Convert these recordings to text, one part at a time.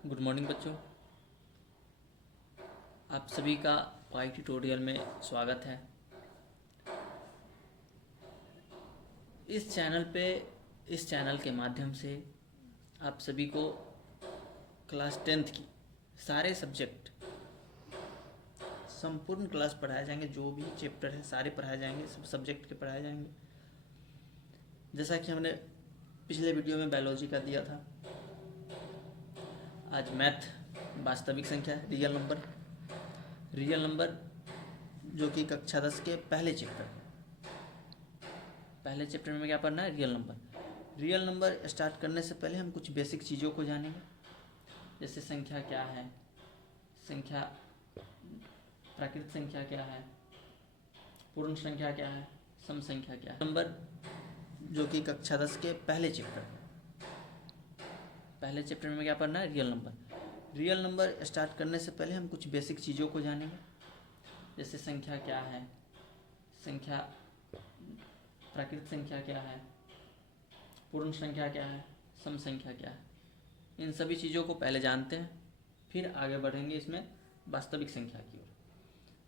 Good morning बच्चों। आप सभी का पाई ट्यूटोरियल में स्वागत है। इस चैनल के माध्यम से आप सभी को क्लास 10th की सारे सब्जेक्ट संपूर्ण क्लास पढ़ाए जाएंगे। जो भी चैप्टर है सारे पढ़ाए जाएंगे, सब सब्जेक्ट के पढ़ाए जाएंगे। जैसा कि हमने पिछले वीडियो में बायोलॉजी का दिया था, आज मैथ वास्तविक संख्या रियल नंबर जो कि कक्षा 10 के पहले चैप्टर में क्या पढ़ना है? रियल नंबर स्टार्ट करने से पहले हम कुछ बेसिक चीज़ों को जानेंगे, जैसे संख्या क्या है, संख्या प्राकृत संख्या क्या है, पूर्ण संख्या क्या है, सम संख्या क्या है। नंबर जो कि कक्षा 10 के पहले चैप्टर में क्या पढ़ना है? रियल नंबर स्टार्ट करने से पहले हम कुछ बेसिक चीज़ों को जानेंगे, जैसे संख्या क्या है, संख्या प्राकृत संख्या क्या है, पूर्ण संख्या क्या है, सम संख्या क्या है। इन सभी चीज़ों को पहले जानते हैं, फिर आगे बढ़ेंगे इसमें वास्तविक संख्या की ओर।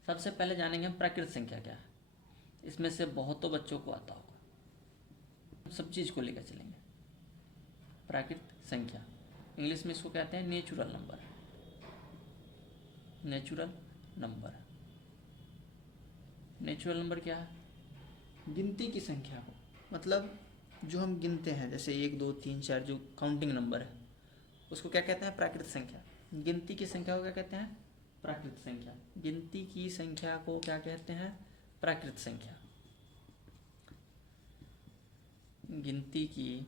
सबसे पहले जानेंगे हम प्राकृत संख्या क्या है। इसमें से बहुतों बच्चों को आता होगा, सब चीज़ को लेकर चलेंगे। प्राकृत संख्या इंग्लिश में इसको कहते हैं नेचुरल नंबर क्या है? गिनती की संख्या को, मतलब जो हम गिनते हैं, जैसे 1 2 3 4 जो काउंटिंग नंबर है, उसको क्या कहते हैं? प्राकृत संख्या। गिनती की संख्या को क्या कहते हैं? प्राकृत संख्या। गिनती की संख्या को क्या कहते हैं? प्राकृत संख्या। गिनती की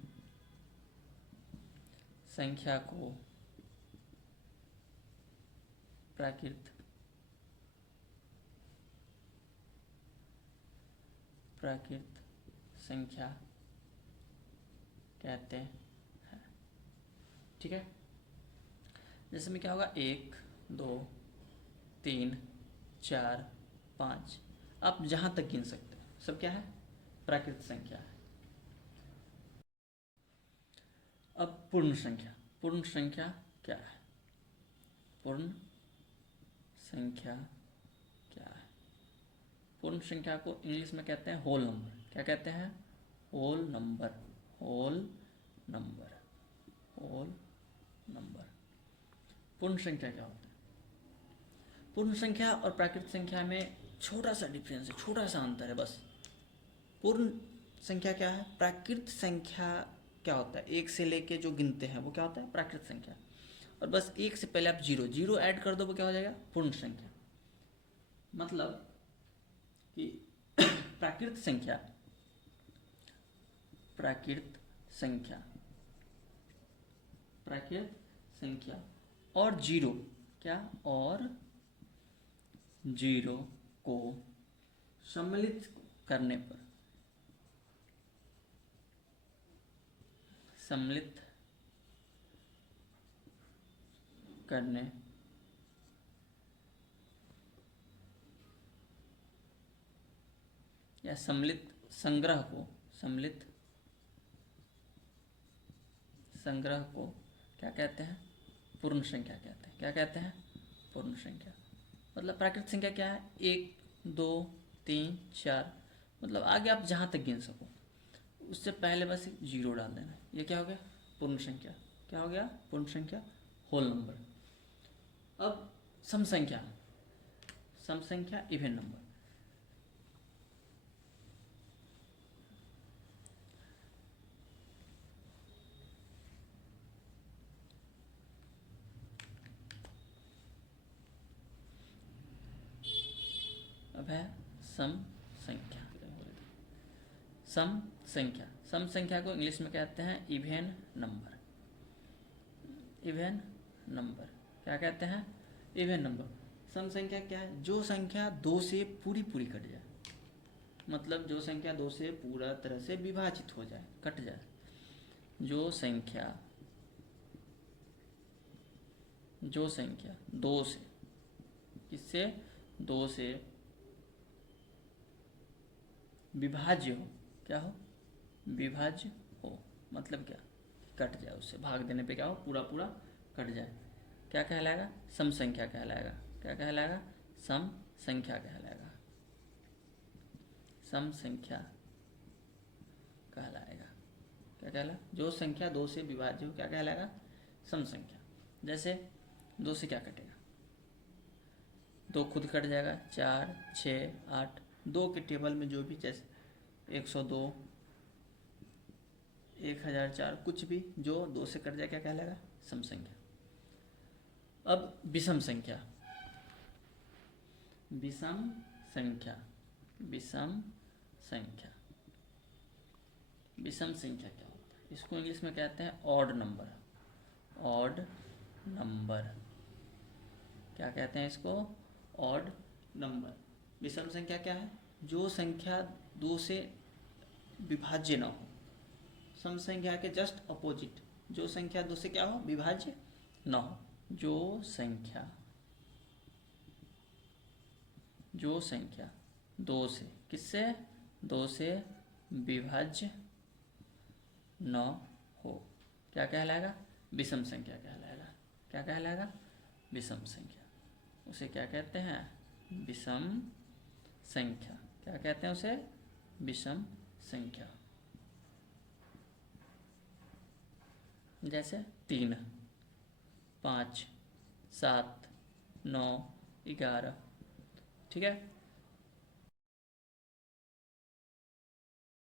संख्या को प्राकृत संख्या कहते हैं। ठीक है, जैसे में क्या होगा? 1 2 3 4 5, आप जहाँ तक गिन सकते हैं सब क्या है? प्राकृत संख्या है। अब पूर्ण संख्या क्या है? पूर्ण संख्या क्या है? पूर्ण संख्या को इंग्लिश में कहते हैं होल नंबर। क्या कहते हैं? Whole number. पूर्ण संख्या क्या होता है? पूर्ण संख्या और प्राकृत संख्या में छोटा सा डिफरेंस है, छोटा सा अंतर है बस। पूर्ण संख्या क्या है? प्राकृत संख्या क्या होता है? 1 से लेके जो गिनते हैं वो क्या होता है? प्राकृत संख्या। और बस 1 से पहले आप जीरो ऐड कर दो, वो क्या हो जाएगा? पूर्ण संख्या। मतलब कि प्राकृत संख्या और जीरो को सम्मिलित करने पर या सम्मिलित संग्रह को क्या कहते हैं? पूर्ण संख्या कहते हैं। क्या कहते हैं? पूर्ण संख्या। मतलब प्राकृत संख्या क्या है? 1 2 3 4, मतलब आगे आप जहाँ तक गिन सको, उससे पहले बस जीरो डाल देना। ये क्या हो गया? पूर्ण संख्या। क्या हो गया? पूर्ण संख्या, होल नंबर। अब सम संख्या इवन नंबर। अब है सम संख्या को इंग्लिश में कहते हैं इवन नंबर। क्या कहते हैं? Even number. सम संख्या क्या है? जो संख्या 2 से पूरी कट जाए, मतलब जो संख्या 2 से पूरा तरह से विभाजित हो जाए, कट जाए। जो संख्या 2 से, किससे? 2 से विभाज्य हो। क्या हो? विभाज्य हो, मतलब क्या? कट जाए, उससे भाग देने पे क्या हो? पूरा कट जाए। क्या कहलाएगा? सम संख्या कहलाएगा। क्या कहलाएगा? सम संख्या कहलाएगा। सम संख्या कहलाएगा। क्या कहला? जो संख्या 2 से विभाज्य हो क्या कहलाएगा? सम संख्या। जैसे 2 से क्या कटेगा? 2 खुद कट जाएगा। 4, 6, 8, 2 के टेबल में जो भी, जैसे 102, 1004, कुछ भी जो 2 से कट जाए क्या कहलाएगा? सम संख्या। अब विषम संख्या। विषम संख्या। विषम संख्या। विषम संख्या क्या होता है? इसको इंग्लिश में कहते हैं ऑड नंबर। Odd number. क्या कहते हैं इसको? Odd number. विषम संख्या क्या है? जो संख्या 2 से विभाज्य ना हो। सम संख्या के जस्ट अपोजिट। जो संख्या 2 से क्या हो? विभाज्य ना हो। जो संख्या 2 से, किससे? 2 से विभाज्य न हो क्या कहलाएगा? विषम संख्या कहलाएगा। क्या कहलाएगा? विषम संख्या। उसे क्या कहते हैं? विषम संख्या। क्या कहते हैं उसे? विषम संख्या। जैसे 3, 5, 7, 9, 11, ठीक है।